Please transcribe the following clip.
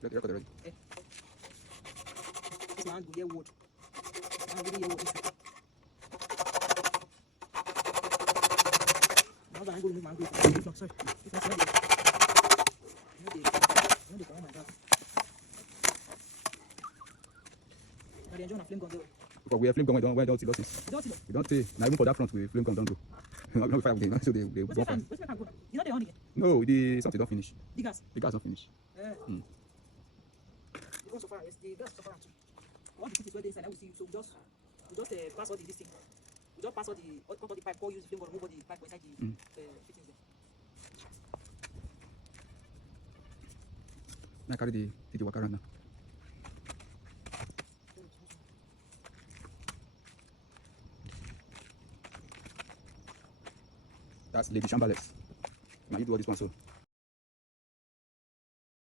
Let the record already. This man go hear word. Man really hear word this week. Now that I go remove my angle. No, sorry. This one's not the correct my dad. Now they enjoy a flame gun though. Because we have flame gun, why don't see losses? We don't say. Now even for that front, we flame gun don't go. Not fire with them, so they What's my can go? You know they on again? No, the something don't finish. The gas. The gas don't finish. The gun so far, yes, the gas so far too. Once you put it where they inside, I will see you. So we just pass all this thing. We just pass all the cut all the pipe, use the flame gun, remove all the pipe inside the fittings there. Now carry the work around now. That's Lady Chamberless. Now you do all this one so.